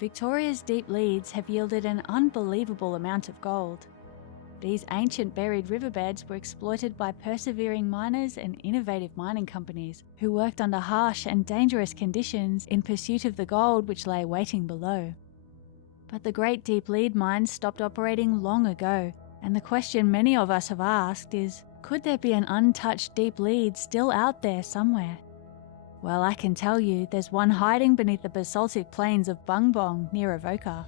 Victoria's deep leads have yielded an unbelievable amount of gold. These ancient buried riverbeds were exploited by persevering miners and innovative mining companies who worked under harsh and dangerous conditions in pursuit of the gold which lay waiting below. But the great deep lead mines stopped operating long ago, and the question many of us have asked is, could there be an untouched deep lead still out there somewhere? Well, I can tell you there's one hiding beneath the basaltic plains of Bung Bong near Avoca.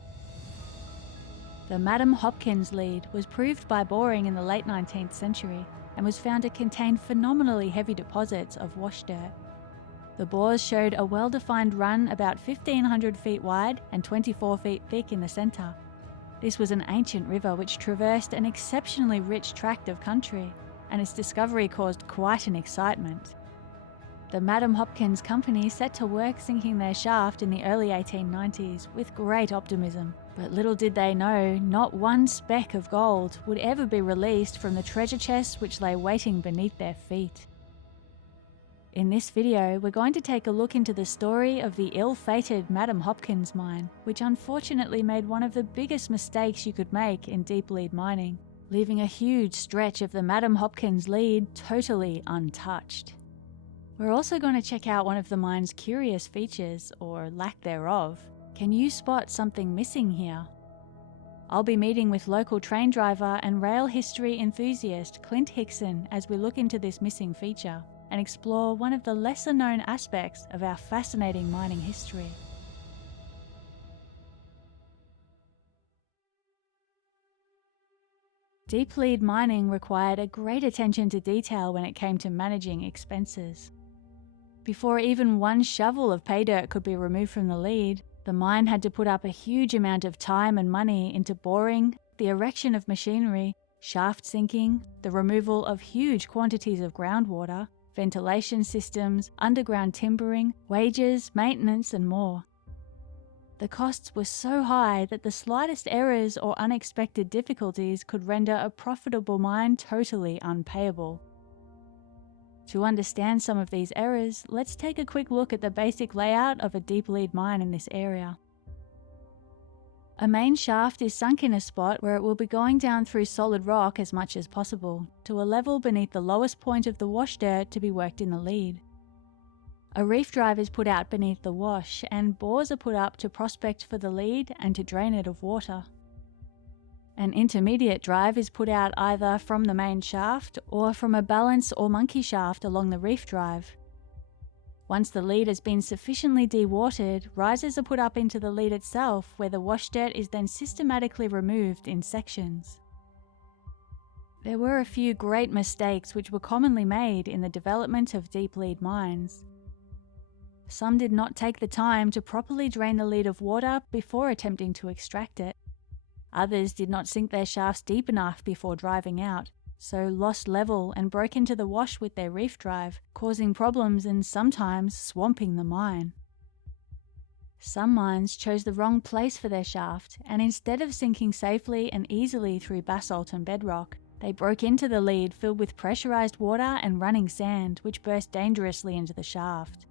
The Madame Hopkins Lead was proved by boring in the late 19th century and was found to contain phenomenally heavy deposits of washdirt. The bores showed a well-defined run about 1,500 feet wide and 24 feet thick in the centre. This was an ancient river which traversed an exceptionally rich tract of country, and its discovery caused quite an excitement. The Madame Hopkins Company set to work sinking their shaft in the early 1890s with great optimism, but little did they know not one speck of gold would ever be released from the treasure chests which lay waiting beneath their feet. In this video, we're going to take a look into the story of the ill-fated Madame Hopkins mine, which unfortunately made one of the biggest mistakes you could make in deep lead mining, leaving a huge stretch of the Madame Hopkins Lead totally untouched. We're also going to check out one of the mine's curious features, or lack thereof. Can you spot something missing here? I'll be meeting with local train driver and rail history enthusiast Clint Hickson as we look into this missing feature and explore one of the lesser known aspects of our fascinating mining history. Deep lead mining required a great attention to detail when it came to managing expenses. Before even one shovel of pay dirt could be removed from the lead, the mine had to put up a huge amount of time and money into boring, the erection of machinery, shaft sinking, the removal of huge quantities of groundwater, ventilation systems, underground timbering, wages, maintenance, and more. The costs were so high that the slightest errors or unexpected difficulties could render a profitable mine totally unpayable. To understand some of these errors, let's take a quick look at the basic layout of a deep lead mine in this area. A main shaft is sunk in a spot where it will be going down through solid rock as much as possible, to a level beneath the lowest point of the wash dirt to be worked in the lead. A reef drive is put out beneath the wash, and bores are put up to prospect for the lead and to drain it of water. An intermediate drive is put out either from the main shaft or from a balance or monkey shaft along the reef drive. Once the lead has been sufficiently dewatered, risers are put up into the lead itself, where the wash dirt is then systematically removed in sections. There were a few great mistakes which were commonly made in the development of deep lead mines. Some did not take the time to properly drain the lead of water before attempting to extract it. Others did not sink their shafts deep enough before driving out, so lost level and broke into the wash with their reef drive, causing problems and sometimes swamping the mine. Some mines chose the wrong place for their shaft, and instead of sinking safely and easily through basalt and bedrock, they broke into the lead filled with pressurized water and running sand, which burst dangerously into the shaft.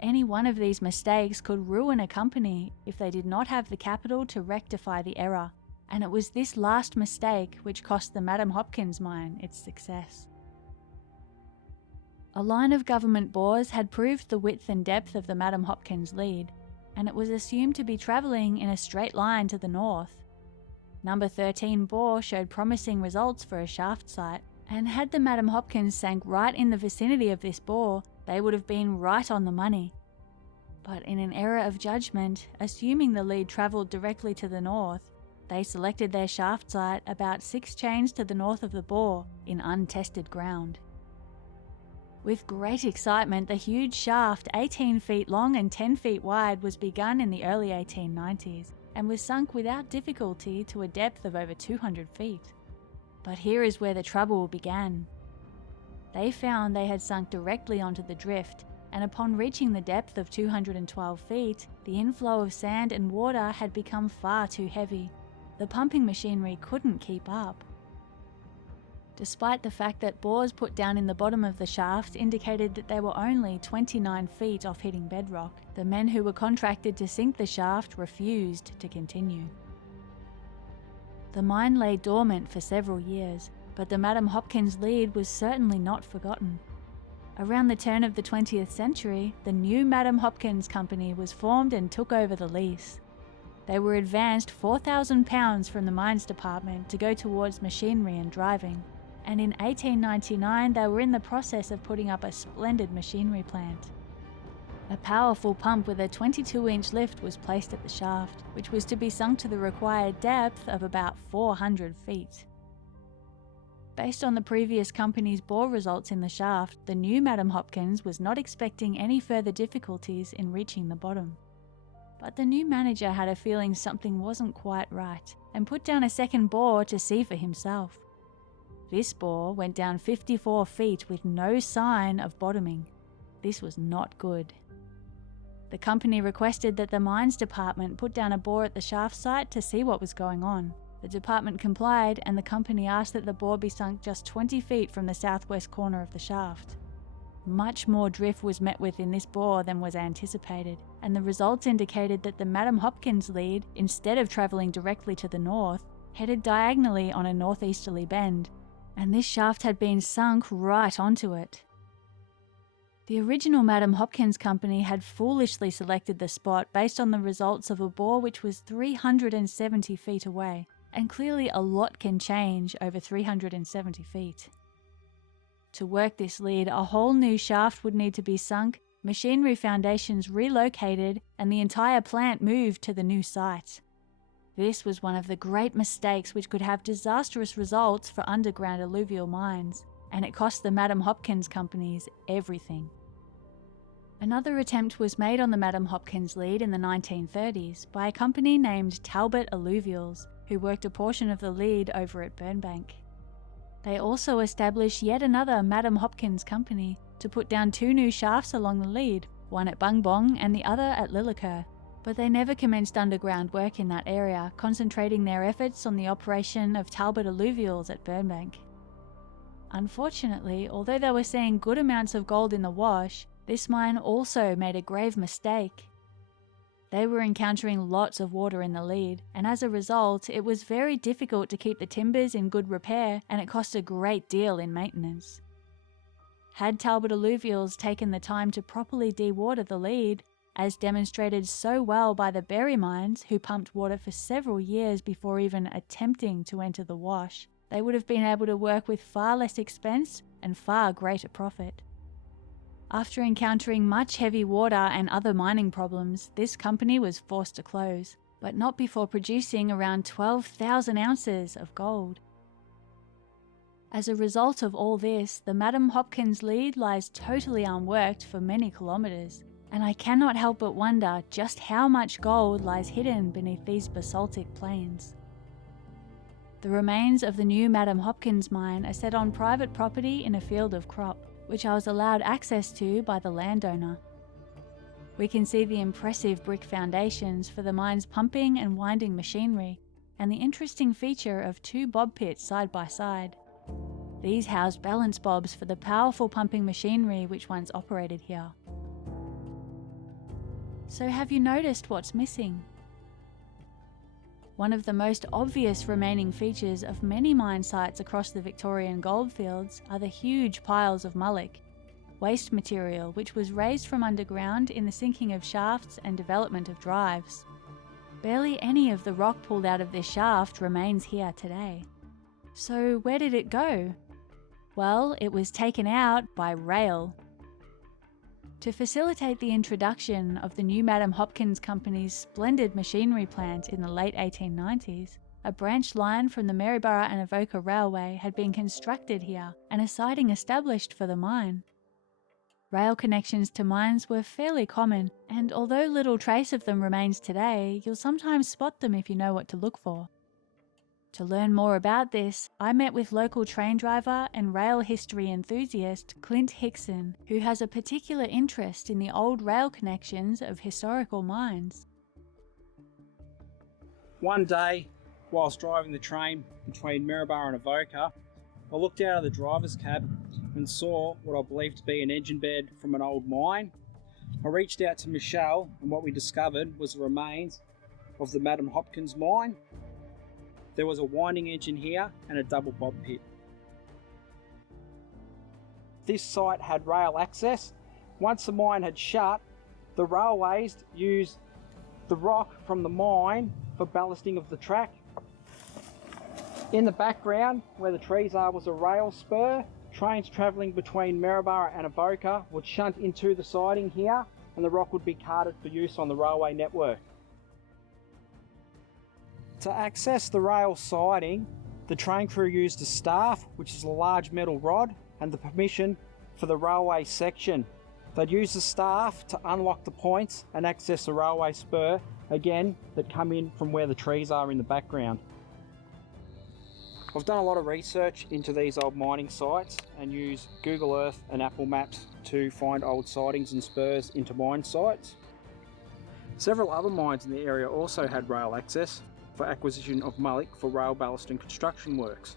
Any one of these mistakes could ruin a company if they did not have the capital to rectify the error, and it was this last mistake which cost the Madame Hopkins mine its success. A line of government bores had proved the width and depth of the Madame Hopkins Lead, and it was assumed to be travelling in a straight line to the north. Number 13 bore showed promising results for a shaft site, and had the Madame Hopkins sank right in the vicinity of this bore, they would have been right on the money. But in an error of judgment, assuming the lead travelled directly to the north, they selected their shaft site about 6 chains to the north of the bore in untested ground. With great excitement, the huge shaft, 18 feet long and 10 feet wide, was begun in the early 1890s and was sunk without difficulty to a depth of over 200 feet. But here is where the trouble began. They found they had sunk directly onto the drift, and upon reaching the depth of 212 feet, the inflow of sand and water had become far too heavy. The pumping machinery couldn't keep up. despite the fact that bores put down in the bottom of the shaft indicated that they were only 29 feet off hitting bedrock. The men who were contracted to sink the shaft refused to continue. The mine lay dormant for several years, but the Madame Hopkins Lead was certainly not forgotten. Around the turn of the 20th century, the new Madame Hopkins Company was formed and took over the lease. They were advanced £4,000 from the mines department to go towards machinery and driving, and in 1899 they were in the process of putting up a splendid machinery plant. A powerful pump with a 22-inch lift was placed at the shaft, which was to be sunk to the required depth of about 400 feet. Based on the previous company's bore results in the shaft, the new Madame Hopkins was not expecting any further difficulties in reaching the bottom. But the new manager had a feeling something wasn't quite right, and put down a second bore to see for himself. This bore went down 54 feet with no sign of bottoming. This was not good. The company requested that the mines department put down a bore at the shaft site to see what was going on. The department complied, and the company asked that the bore be sunk just 20 feet from the southwest corner of the shaft. Much more drift was met with in this bore than was anticipated, and the results indicated that the Madame Hopkins Lead, instead of travelling directly to the north, headed diagonally on a northeasterly bend, and this shaft had been sunk right onto it. The original Madame Hopkins Company had foolishly selected the spot based on the results of a bore which was 370 feet away, and clearly a lot can change over 370 feet. To work this lead, a whole new shaft would need to be sunk, machinery foundations relocated, and the entire plant moved to the new site. This was one of the great mistakes which could have disastrous results for underground alluvial mines, and it cost the Madame Hopkins Companies everything. Another attempt was made on the Madame Hopkins Lead in the 1930s by a company named Talbot Alluvials, who worked a portion of the lead over at Burnbank. They also established yet another Madame Hopkins Company to put down 2 new shafts along the lead, one at Bung Bong and the other at Lillicur, but they never commenced underground work in that area, concentrating their efforts on the operation of Talbot Alluvials at Burnbank. Unfortunately, although they were seeing good amounts of gold in the wash, this mine also made a grave mistake. They were encountering lots of water in the lead, and as a result, it was very difficult to keep the timbers in good repair, and it cost a great deal in maintenance. Had Talbot Alluvials taken the time to properly dewater the lead, as demonstrated so well by the Berry mines, who pumped water for several years before even attempting to enter the wash, they would have been able to work with far less expense and far greater profit. After encountering much heavy water and other mining problems, this company was forced to close, but not before producing around 12,000 ounces of gold. As a result of all this, the Madame Hopkins Lead lies totally unworked for many kilometres, and I cannot help but wonder just how much gold lies hidden beneath these basaltic plains. The remains of the new Madame Hopkins mine are set on private property in a field of crop, which I was allowed access to by the landowner. We can see the impressive brick foundations for the mine's pumping and winding machinery, and the interesting feature of 2 bob pits side by side. These house balance bobs for the powerful pumping machinery which once operated here. So have you noticed what's missing? One of the most obvious remaining features of many mine sites across the Victorian goldfields are the huge piles of mullock, waste material which was raised from underground in the sinking of shafts and development of drives. Barely any of the rock pulled out of this shaft remains here today. So where did it go? Well, it was taken out by rail. To facilitate the introduction of the new Madame Hopkins Company's splendid machinery plant in the late 1890s, a branch line from the Maryborough and Avoca Railway had been constructed here and a siding established for the mine. Rail connections to mines were fairly common, and although little trace of them remains today, you'll sometimes spot them if you know what to look for. To learn more about this, I met with local train driver and rail history enthusiast Clint Hickson, who has a particular interest in the old rail connections of historical mines. One day, whilst driving the train between Maryborough and Avoca, I looked out of the driver's cab and saw what I believed to be an engine bed from an old mine. I reached out to Michelle, and what we discovered was the remains of the Madame Hopkins mine. There was a winding engine here and a double bob pit. This site had rail access. Once the mine had shut, the railways used the rock from the mine for ballasting of the track. In the background, where the trees are, was a rail spur. Trains travelling between Maryborough and Avoca would shunt into the siding here, and the rock would be carted for use on the railway network. To access the rail siding, the train crew used a staff, which is a large metal rod, and the permission for the railway section. They'd use the staff to unlock the points and access the railway spur, again, that come in from where the trees are in the background. I've done a lot of research into these old mining sites and use Google Earth and Apple Maps to find old sidings and spurs into mine sites. Several other mines in the area also had rail access for acquisition of mullock for rail ballast and construction works.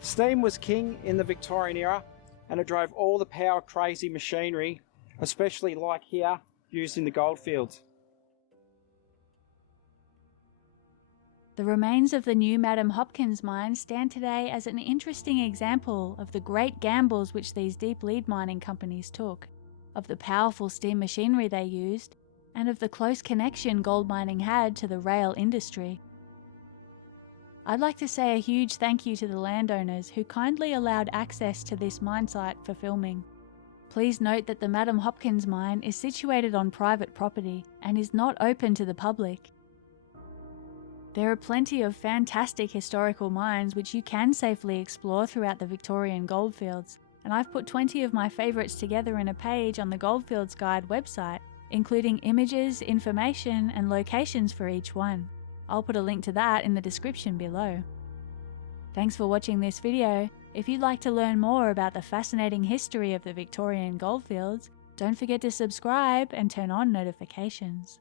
Steam was king in the Victorian era, and it drove all the power crazy machinery, especially like here, used in the Goldfields. The remains of the new Madame Hopkins mine stand today as an interesting example of the great gambles which these deep lead mining companies took, of the powerful steam machinery they used, and of the close connection gold mining had to the rail industry. I'd like to say a huge thank you to the landowners who kindly allowed access to this mine site for filming. Please note that the Madame Hopkins mine is situated on private property and is not open to the public. There are plenty of fantastic historical mines which you can safely explore throughout the Victorian Goldfields, and I've put 20 of my favourites together in a page on the Goldfields Guide website, including images, information and locations for each one. I'll put a link to that in the description below. Thanks for watching this video. If you'd like to learn more about the fascinating history of the Victorian Goldfields, don't forget to subscribe and turn on notifications.